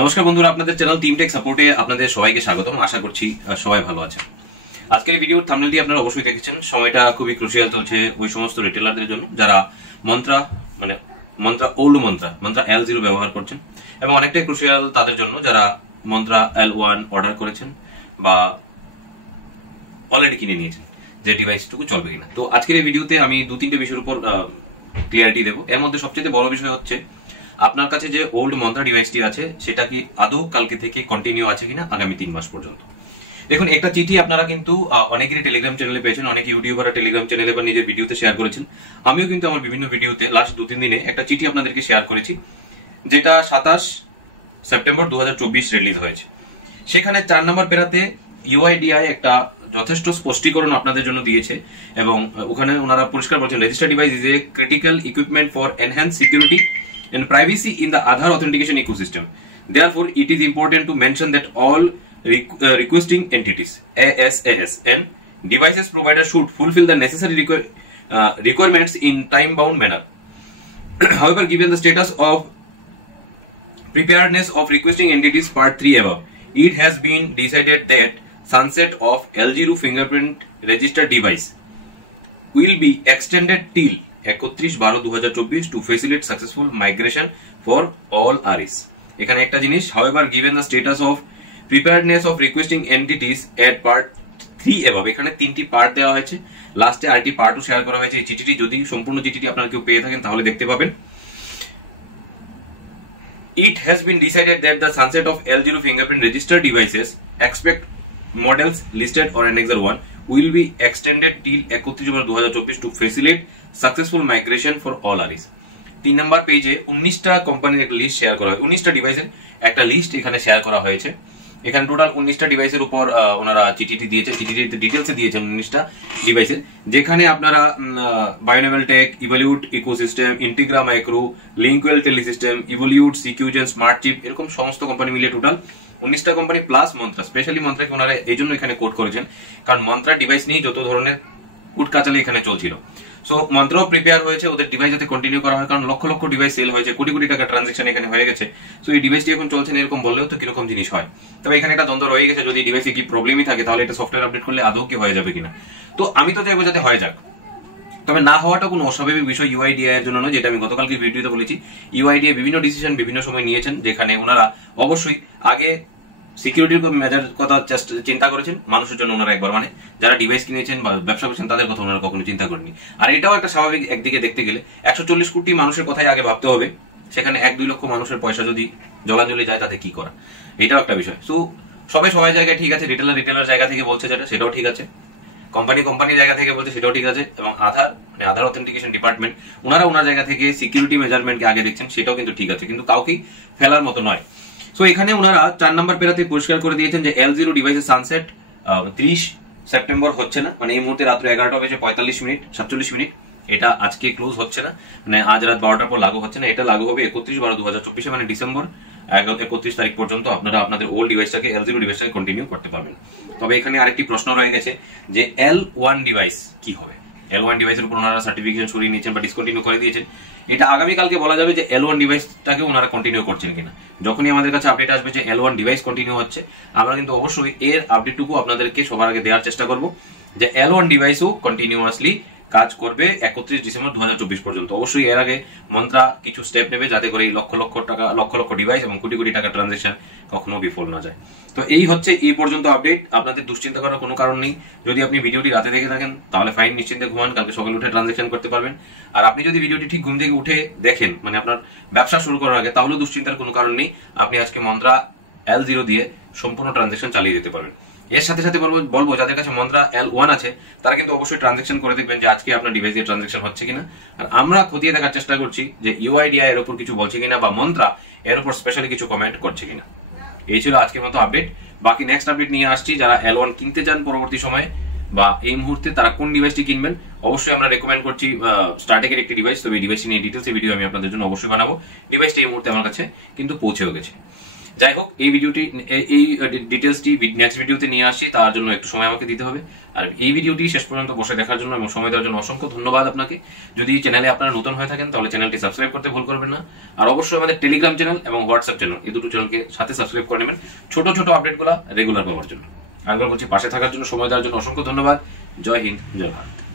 নমস্কার বন্ধুরা, আপনাদের চ্যানেল টিম টেক সাপোর্টে আপনাদের সবাইকে স্বাগতম। আশা করছি সবাই ভালো আছেন। আজকের ভিডিওর থাম্বনেলটি আপনারা অবশ্যই দেখেছেন। সময়টা খুবই ক্রুশিয়াল চলছে ওই সমস্ত রিটেলারদের জন্য যারা মন্ত্রা ওল্ড মন্ত্রা L0 ব্যবহার করছেন, এবং অনেকটাই ক্রুশিয়াল তাদের জন্য যারা মন্ত্রা L1 অর্ডার করেছেন বা অলরেডি কিনে নিয়েছেন, যে ডিভাইসটুকু চলবে কিনা। তো আজকের এই ভিডিওতে আমি দু তিনটে বিষয়ের উপর ক্লিয়ারিটি দেবো। এর মধ্যে সবচেয়ে বড় বিষয় হচ্ছে আপনার কাছে যে ওল্ড মন্ত্রা ডিভাইসটি আছে সেটা কি আদৌ কালকে থেকে কন্টিনিউ আছে কিনা আগামী 3 মাস পর্যন্ত। দেখুন, একটা চিঠি আপনারা কিন্তু অনেকেরই টেলিগ্রাম চ্যানেলে পেয়েছেন, অনেক ইউটিউবাররা টেলিগ্রাম চ্যানেলে বা নিজের ভিডিওতে শেয়ার করেছেন। আমিও কিন্তু আমার বিভিন্ন ভিডিওতে লাস্ট 2-3 দিনে একটা চিঠি আপনাদেরকে শেয়ার করেছি, যেটা 27 সেপ্টেম্বর 2024 রিলিজ হয়েছে। সেখানে 4 নম্বর পেরাতে ইউআইডিআই একটা যথেষ্ট স্পষ্টীকরণ আপনাদের জন্য দিয়েছে, এবং ওখানে ওনারা পরিষ্কার বলছেন, registered device is a critical equipment for enhance security and privacy in the Aadhaar authentication ecosystem. Therefore, it is important to mention that all requesting entities (ASAS) and devices provider should fulfill the necessary requirements in time-bound manner. However, given the status of preparedness of requesting entities Part 3 above, it has been decided that sunset of L0 fingerprint registered device will be extended till 31/12/2024 to facilitate successful migration for all REs. এখানে একটা জিনিস, however given the status of preparedness of requesting entities at part 3 above, এখানে 3টি part দেওয়া হয়েছে, লাস্টে আরেকটি পার্টও share করা হয়েছে। এই চিঠিটি যদি সম্পূর্ণ চিঠিটি আপনারা কেউ পেয়ে থাকেন তাহলে দেখতে পাবেন। It has been decided that the sunset of L0 fingerprint registered devices expect models listed on Annexure 1 will be extended till 31/12/2024 to facilitate successful migration for all REs. 3 নম্বর পেজে 19টা কোম্পানির একটা লিস্ট শেয়ার করা হয়, 19টা ডিভাইসের একটা লিস্ট এখানে share করা হয়েছে। এখানে টোটাল 19টা ডিভাইসের উপর ওনারা চিঠিটি দিয়েছে, চিঠিটিতে ডিটেলসে দিয়েছেন 19টা ডিভাইসের, যেখানে আপনারা BioEnable tech, Evolute ecosystem, Integra micro, Linkwell telesystem, Evolute, SecuGen, smart chip, এরকম সমস্ত কোম্পানি মিলিয়ে টোটাল 19টা কোম্পানি প্লাস মন্ত্রা। স্পেশালি মন্ত্রাকে ওনারা এই জন্য এখানে কোড করেছেন কারণ মন্ত্রা ডিভাইস নিয়ে যত ধরনের কুটকাচালি এখানে চলছিল। সো মন্ত্রাও প্রিপেয়ার হয়েছে ওদের ডিভাইস যাতে কন্টিনিউ করা হয়, কারণ লক্ষ লক্ষ ডিভাইস সেল হয়েছে, কোটি কোটি টাকা ট্রানজাকশন এখানে হয়ে গেছে। সো এই ডিভাইসটি এখন চলছে না এরকম বললেও তো কিরকম জিনিস হয়। তবে এখানে একটা দ্বন্দ্ব রয়ে গেছে, যদি ডিভাইসে কি প্রবলেমই থাকে তাহলে এটা সফটওয়্যার আপডেট করলে আদৌ কি হয়ে যাবে কিনা। তো আমি তো চাইবো যাতে হয়ে যাক, তবে না হওয়াটা কোনো অস্বাভাবিক বিষয় ইউআইডিআই এর জন্য নয়, যেটা আমি গতকালকে ভিডিওতে বলেছি। ইউআইডিআই বিভিন্ন ডিসিশন বিভিন্ন সময় নিয়েছেন, যেখানে ওনারা অবশ্যই আগে সিকিউরিটির মেজার কথা চিন্তা করেছেন, মানুষের জন্য ওনারা একবার মানে যারা ডিভাইস কিনেছেন বা ব্যবসা করছেন তাদের কথা ওনারা কখনো চিন্তা করেনি। আর এটাও একটা স্বাভাবিক, একদিকে দেখতে গেলে 140 কোটি মানুষের কথাই আগে ভাবতে হবে, সেখানে 1-2 লক্ষ মানুষের পয়সা যদি জলাঞ্জলি যায় তাতে কি করা, এটাও একটা বিষয়। সো সবাই জায়গায় ঠিক আছে, রিটেলার জায়গা থেকে বলছে যেটা সেটাও ঠিক আছে, কোম্পানির জায়গা থেকে বলছে সেটাও ঠিক আছে, এবং আধার অথেন্টিকেশন ডিপার্টমেন্ট ওনার জায়গা থেকে সিকিউরিটি মেজারমেন্টকে আগে দেখছেন, সেটাও কিন্তু ঠিক আছে, কিন্তু কাউকেই ফেলার মতো নয়। সো এখানে ওনারা 4 নম্বর পেরাতে পরিষ্কার করে দিয়েছেন যে L0 ডিভাইসের সানসেট 30 সেপ্টেম্বর হচ্ছে না, মানে এই মুহূর্তে রাত্র 11:45 এটা আজকে ক্লোজ হচ্ছে না, মানে আজ রাত 12টার পর লাগু হচ্ছে না, এটা লাগু হবে 31/12/2024, মানে ডিসেম্বর 31 তারিখ পর্যন্ত আপনারা আপনাদের ওল্ড ডিভাইসটাকে L0 ডিভাইসটাকে কন্টিনিউ করতে পারবেন। তবে এখানে আরেকটি প্রশ্ন রয়ে গেছে যে L1 ডিভাইস কি হবে। L1 ডিভাইসের উপর ওনারা সার্টিফিকেশন সরিয়ে নিয়েছেন বা ডিসকন্টিনিউ করে দিয়েছেন, এটা আগামীকালকে বলা যাবে যে L1 ডিভাইসটাকে ওনারা কন্টিনিউ করছেন কিনা। যখনই আমাদের কাছে আপডেট আসবে যে L1 ডিভাইস কন্টিনিউ হচ্ছে, আমরা কিন্তু অবশ্যই এর আপডেটটুকু আপনাদেরকে সবার আগে দেওয়ার চেষ্টা করব, যে L1 ডিভাইসও কন্টিনিউয়াসলি কাজ করবে 31 ডিসেম্বর 2024 পর্যন্ত। অবশ্যই এর আগে মন্ত্রা কিছু স্টেপ নেবে যাতে করে এই লক্ষ লক্ষ ডিভাইস এবং কোটি কোটি টাকা ট্রানজাকশন কখনো বিফল না যায়। তো এই হচ্ছে এই পর্যন্ত আপডেট। আপনাদের দুশ্চিন্তা করার কোনো কারণ নেই। যদি আপনি ভিডিওটি রাতে দেখে থাকেন তাহলে ফাইন, নিশ্চিন্তে ঘুমান, কালকে সকালে উঠে ট্রানজাকশন করতে পারবেন। আর আপনি যদি ভিডিওটি ঠিক ঘুম থেকে উঠে দেখেন, মানে আপনার ব্যবসা শুরু করার আগে, তাহলেও দুশ্চিন্তার কোনো কারণ নেই। আপনি আজকে মন্ত্রা L0 দিয়ে সম্পূর্ণ ট্রানজাকশন চালিয়ে যেতে পারবেন। এর সাথে সাথে বলবো যাদের কাছে মন্ত্রা L1 আছে তারা কিন্তু অবশ্যই ট্রানজাকশন করে দেখবেন যে আজকে আপনার ডিভাইস দিয়ে ট্রানজাকশন হচ্ছে কিনা। আর আমরা খতিয়ে দেখার চেষ্টা করছি যে ইউআইডিআই এর উপর কিছু বলছে কিনা বা মন্ত্রা এর উপর স্পেশালি কিছু কমেন্ট করছে কিনা। এই ছিল আজকের মতো আপডেট। বাকি নেক্সট আপডেট নিয়ে আসছি। যারা L1 কিনতে চান পরবর্তী সময়ে বা এই মুহূর্তে, তারা কোন ডিভাইসটি কিনবেন অবশ্যই আমরা রেকমেন্ড করছি স্টার্টেকের একটি ডিভাইস। তবে এই ডিভাইসটি নিয়ে ডিটেলস ভিডিও আমি আপনাদের জন্য অবশ্যই বানাবো। ডিভাইসটি এই মুহূর্তে আমার কাছে কিন্তু পৌঁছেও গেছে। যাই হোক, এই ভিডিওটি এই ডিটেলসটি নেক্সট ভিডিওতে নিয়ে আসি, তার জন্য একটু সময় আমাকে দিতে হবে। আর এই ভিডিওটি শেষ পর্যন্ত বসে দেখার জন্য এবং সময় দেওয়ার জন্য অসংখ্য ধন্যবাদ আপনাকে। যদি চ্যানেলে আপনারা নতুন হয়ে থাকেন তাহলে চ্যানেলটি সাবস্ক্রাইব করতে ভুল করবেন না। আর অবশ্যই আমাদের টেলিগ্রাম চ্যানেল এবং হোয়াটসঅ্যাপ চ্যানেল, এই দুটো চ্যানেলকে সাথে সাবস্ক্রাইব করে নেবেন ছোট ছোট আপডেটগুলো রেগুলার পাওয়ার জন্য। আরেকবার বলছি, পাশে থাকার জন্য, সময় দেওয়ার জন্য অসংখ্য ধন্যবাদ। জয় হিন্দ, জয় ভারত।